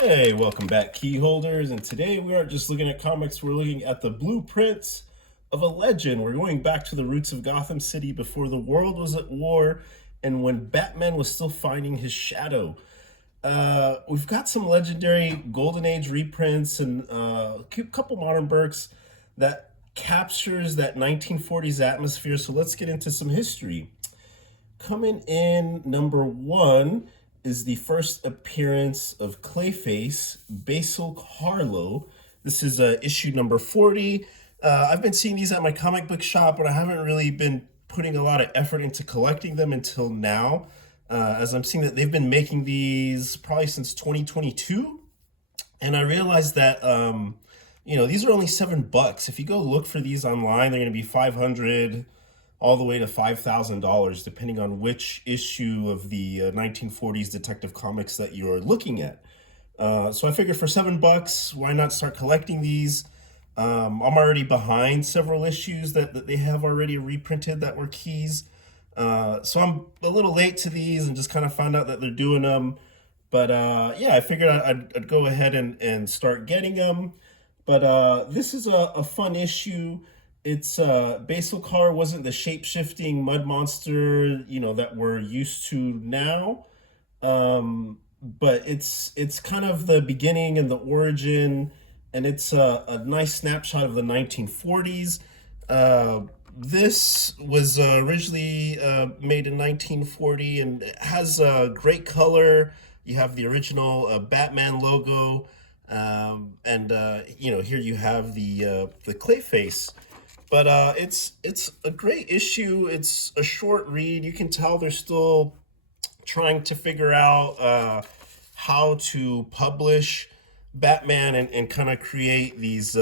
Hey, welcome back, key holders. And today we aren't just looking at comics, we're looking at the blueprints of a legend. We're going back to the roots of Gotham City before the world was at war and when Batman was still finding his shadow. We've got some legendary Golden Age reprints and a couple modern books that captures that 1940s atmosphere. So let's get into some history. Coming in number one is the first appearance of Clayface, Basil Harlow. This is issue number 40. I've been seeing these at my comic book shop, but I haven't really been putting a lot of effort into collecting them until now, as I'm seeing that they've been making these probably since 2022. And I realized that, these are only $7. If you go look for these online, they're going to be 500 all the way to $5,000, depending on which issue of the 1940s Detective Comics that you're looking at. So I figured for $7, why not start collecting these? I'm already behind several issues that they have already reprinted that were keys. So I'm a little late to these and just kind of found out that they're doing them. But yeah, I figured I'd go ahead and start getting them. But this is a fun issue. It's Basil Carr wasn't the shape-shifting mud monster, that we're used to now. But it's kind of the beginning and the origin, and it's a nice snapshot of the 1940s. This was originally made in 1940 and it has great color. You have the original Batman logo, and here you have the Clayface. But it's a great issue. It's a short read. You can tell they're still trying to figure out how to publish Batman and kind of create these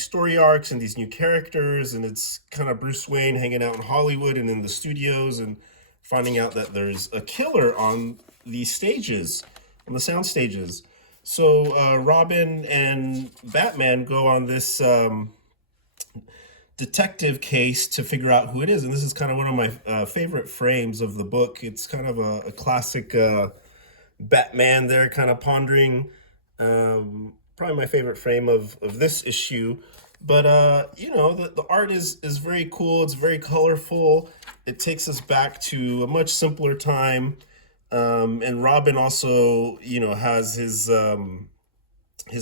story arcs and these new characters. And it's kind of Bruce Wayne hanging out in Hollywood and in the studios and finding out that there's a killer on these stages, on the sound stages. So Robin and Batman go on this detective case to figure out who it is, and this is kind of one of my favorite frames of the book. It's kind of a classic Batman there, kind of pondering. Probably my favorite frame of this issue. But the art is very cool. It's very colorful. It takes us back to a much simpler time. And Robin also has his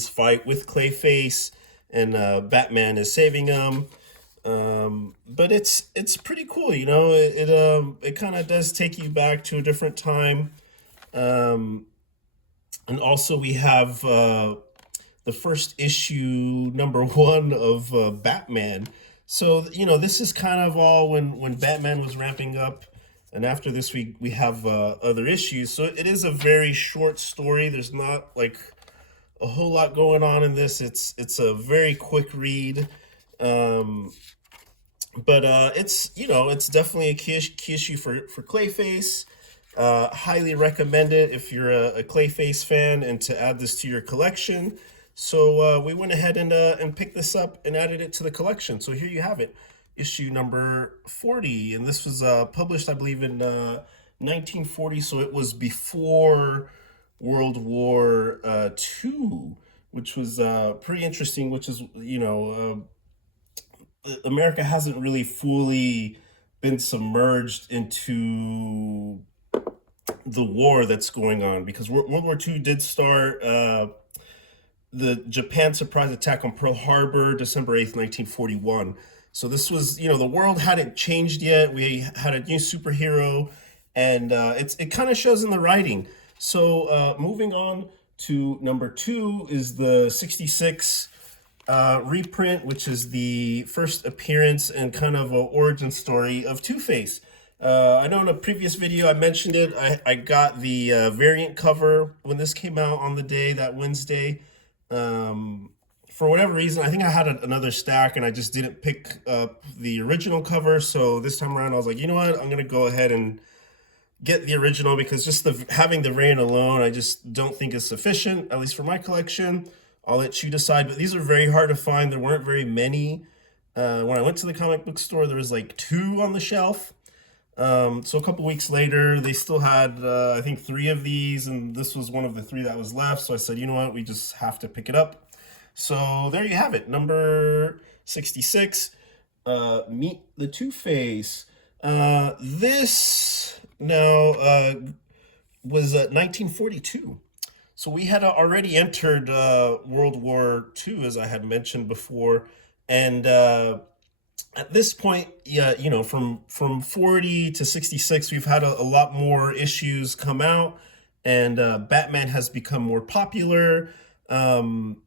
fight with Clayface, and Batman is saving him. But it's pretty cool. It kind of does take you back to a different time. And also we have the first issue, number one of Batman. So this is kind of all when Batman was ramping up, and after this we have other issues. So it is a very short story. There's not like a whole lot going on in this. It's a very quick read. But it's definitely a key issue for Clayface. Highly recommend it if you're a Clayface fan and to add this to your collection. So we went ahead and picked this up and added it to the collection. So here you have it, issue number 40. And this was published, I believe, in 1940. So it was before World War II, which was pretty interesting, which is, America hasn't really fully been submerged into the war that's going on, because World War II did start. The Japan surprise attack on Pearl Harbor, December 8th, 1941. So this was, the world hadn't changed yet. We had a new superhero, and it kind of shows in the writing. So moving on to number two is the 66 reprint, which is the first appearance and kind of an origin story of Two-Face. I know in a previous video I mentioned it. I got the variant cover when this came out on the day, that Wednesday. For whatever reason, I think I had another stack and I just didn't pick up the original cover. So this time around I was like, you know what, I'm going to go ahead and get the original, because just having the variant alone, I just don't think is sufficient, at least for my collection. I'll let you decide, but these are very hard to find. There weren't very many. When I went to the comic book store, there was like 2 on the shelf. So a couple weeks later, they still had, I think, 3 of these, and this was one of the 3 that was left. So I said, you know what, we just have to pick it up. So there you have it, number 66, Meet the Two-Face. This now was 1942. So we had already entered World War II, as I had mentioned before, and at this point, yeah, you know, from 40 to 66, we've had a lot more issues come out, and Batman has become more popular. Um,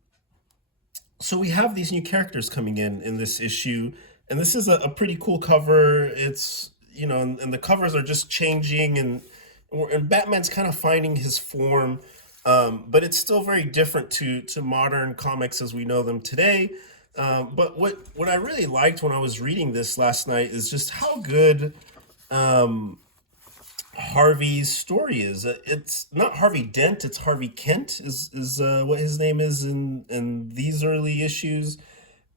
so we have these new characters coming in this issue, and this is a pretty cool cover. It's, you know, and the covers are just changing, and Batman's kind of finding his form, but it's still very different to modern comics as we know them today. But what I really liked when I was reading this last night is just how good Harvey's story is. It's not Harvey Dent; it's Harvey Kent is what his name is in these early issues,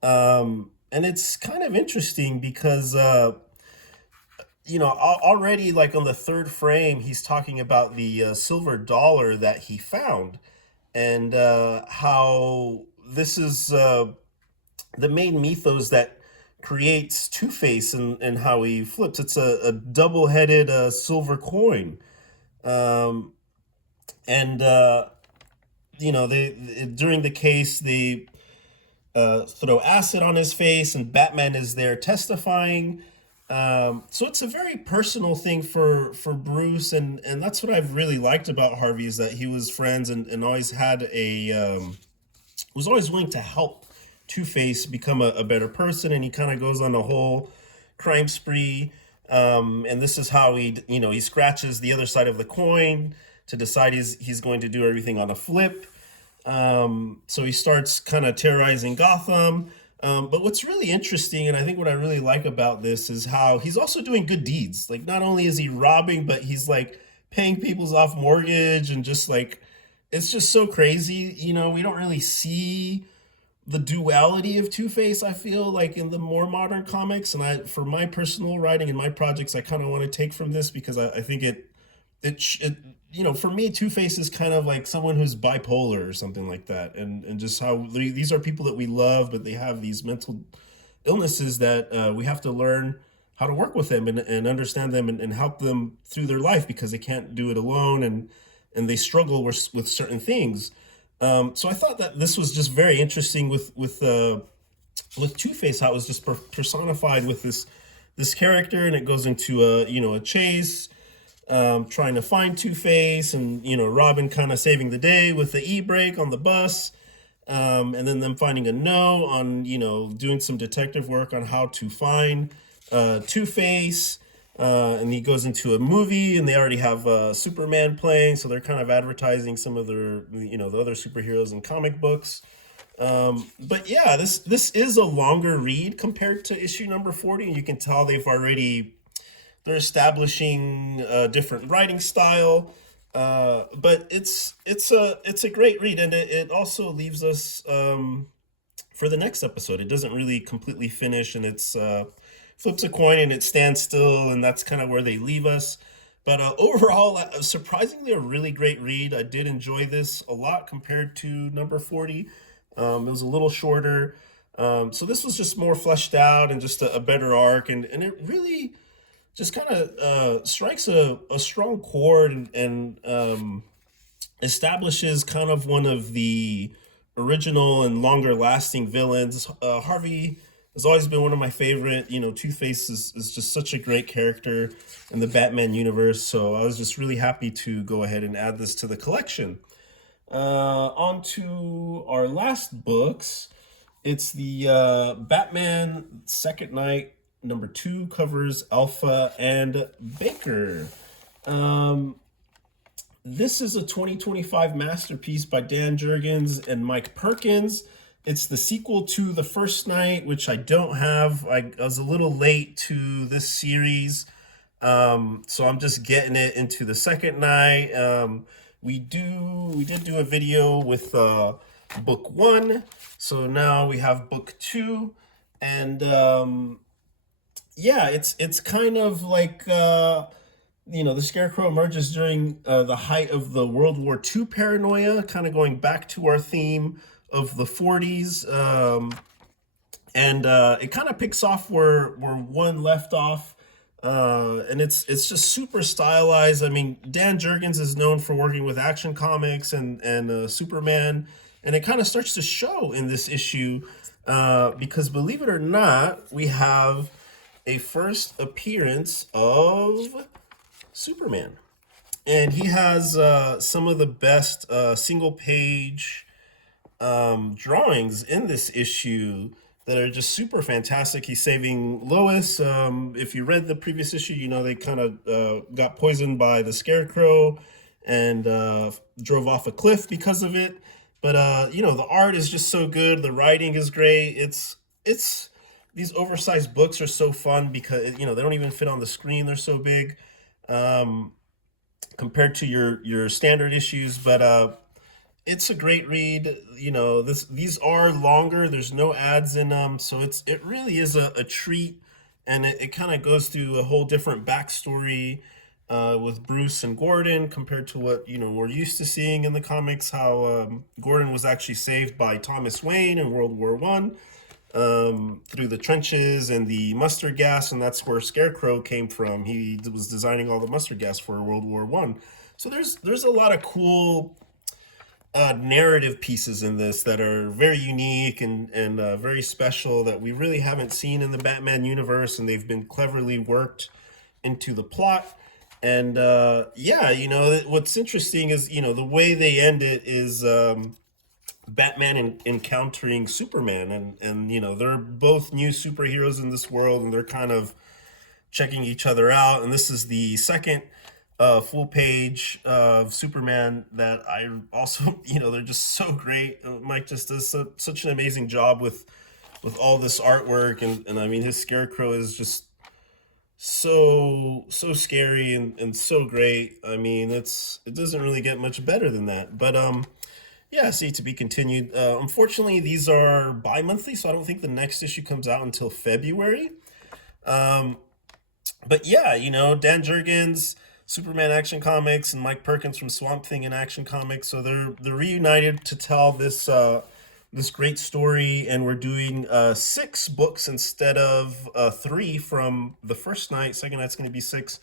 and it's kind of interesting because you know, already like on the 3rd frame, he's talking about the silver dollar that he found, and how this is the main mythos that creates Two-Face and how he flips. It's a double-headed silver coin. Um, and you know, during the case, they throw acid on his face, and Batman is there testifying. So it's a very personal thing for Bruce, and that's what I've really liked about Harvey, is that he was friends and always had a was always willing to help Two-Face become a better person, and he kind of goes on a whole crime spree. And this is how he scratches the other side of the coin to decide he's going to do everything on a flip. So he starts kind of terrorizing Gotham. But what's really interesting, and I think what I really like about this, is how he's also doing good deeds. Like, not only is he robbing, but he's like paying people's off mortgage, and just like, it's just so crazy. You know, we don't really see the duality of Two-Face, I feel like, in the more modern comics. And for my personal writing and my projects, I kind of want to take from this, because I think it you know, for me, Two-Face is kind of like someone who's bipolar or something like that, and just how these are people that we love, but they have these mental illnesses that we have to learn how to work with them, and understand them, and help them through their life, because they can't do it alone, and they struggle with certain things. So I thought that this was just very interesting with Two-Face, how it was just personified with this character, and it goes into a chase, trying to find Two-Face, and Robin kind of saving the day with the e-brake on the bus, and then them finding a no on doing some detective work on how to find Two-Face. And he goes into a movie, and they already have Superman playing, so they're kind of advertising some of their, the other superheroes in comic books. But yeah, this is a longer read compared to issue number 40. And you can tell they're establishing a different writing style. But it's a great read, and it also leaves us for the next episode. It doesn't really completely finish, and it's flips a coin and it stands still, and that's kind of where they leave us. But overall, surprisingly, a really great read. I did enjoy this a lot compared to number 40. It was a little shorter. So this was just more fleshed out, and just a better arc, and it really just kind of strikes a strong chord, and establishes kind of one of the original and longer lasting villains. Harvey has always been one of my favorite. Two-Face is just such a great character in the Batman universe. So I was just really happy to go ahead and add this to the collection. On to our last books. It's the Batman Second Night number 2, covers Alpha and Baker. This is a 2025 masterpiece by Dan Jurgens and Mike Perkins. It's the sequel to The First Night, which I don't have. I was a little late to this series, so I'm just getting it into the Second Night. We did do a video with book 1, so now we have book 2, and Yeah, it's kind of like the Scarecrow emerges during the height of the World War II paranoia, kind of going back to our theme of the 40s. And it kind of picks off where one left off, and it's just super stylized. I mean, Dan Jurgens is known for working with Action Comics and Superman, and it kind of starts to show in this issue, because believe it or not, we have a first appearance of Superman, and he has some of the best single page drawings in this issue that are just super fantastic. He's saving Lois. If you read the previous issue, you know they kind of got poisoned by the Scarecrow and drove off a cliff because of it. But the art is just so good. The writing is great. It's these oversized books are so fun because they don't even fit on the screen. They're so big compared to your standard issues. But it's a great read. These are longer. There's no ads in them, so it really is a treat, and it kind of goes through a whole different backstory with Bruce and Gordon compared to what we're used to seeing in the comics. How Gordon was actually saved by Thomas Wayne in World War I, through the trenches and the mustard gas, and that's where Scarecrow came from. He was designing all the mustard gas for World War I. So there's a lot of cool narrative pieces in this that are very unique and very special that we really haven't seen in the Batman universe, and they've been cleverly worked into the plot. And yeah, what's interesting is the way they end it is Batman encountering Superman, and they're both new superheroes in this world, and they're kind of checking each other out. And this is the second full page of Superman that I also, they're just so great. Mike just does such an amazing job with all this artwork, and I mean his Scarecrow is just so scary and so great. I mean it doesn't really get much better than that. But yeah, see, to be continued. Unfortunately, these are bi-monthly, so I don't think the next issue comes out until February. But yeah, Dan Jurgens, Superman Action Comics, and Mike Perkins from Swamp Thing in Action Comics. So they're reunited to tell this great story, and we're doing 6 books instead of 3 from the first night. Second night's going to be 6.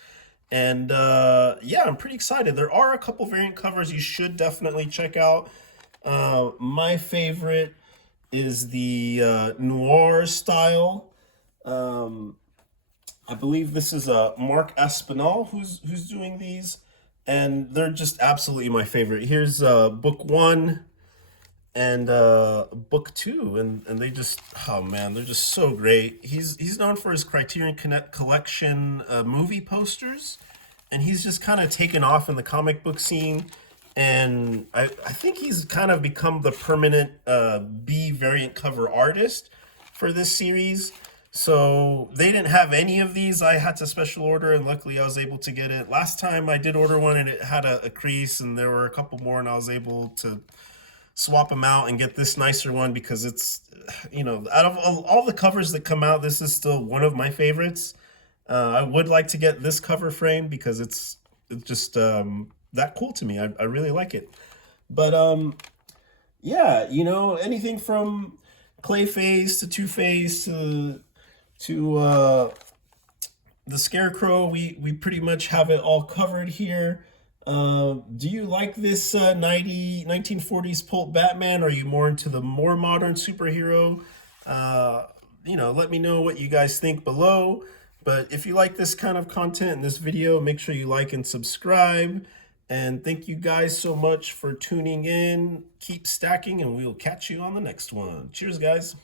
And yeah, I'm pretty excited. There are a couple variant covers you should definitely check out. My favorite is the noir style. I believe this is Mark Aspinall who's doing these, and they're just absolutely my favorite. Here's book 1 and book 2, and they just, oh man, they're just so great. He's known for his Criterion Collection movie posters, and he's just kind of taken off in the comic book scene. And I think he's kind of become the permanent B variant cover artist for this series. So they didn't have any of these. I had to special order, and luckily I was able to get it. Last time I did order one, and it had a crease, and there were a couple more, and I was able to swap them out and get this nicer one because it's, out of all the covers that come out, this is still one of my favorites. I would like to get this cover frame because it's just that cool to me. I really like it. But yeah, anything from Clayface to Two-Face to the Scarecrow, we pretty much have it all covered here. Do you like this 1940s pulp Batman? Or are you more into the more modern superhero? Let me know what you guys think below. But if you like this kind of content in this video, make sure you like and subscribe. And thank you guys so much for tuning in. Keep stacking, and we'll catch you on the next one. Cheers, guys.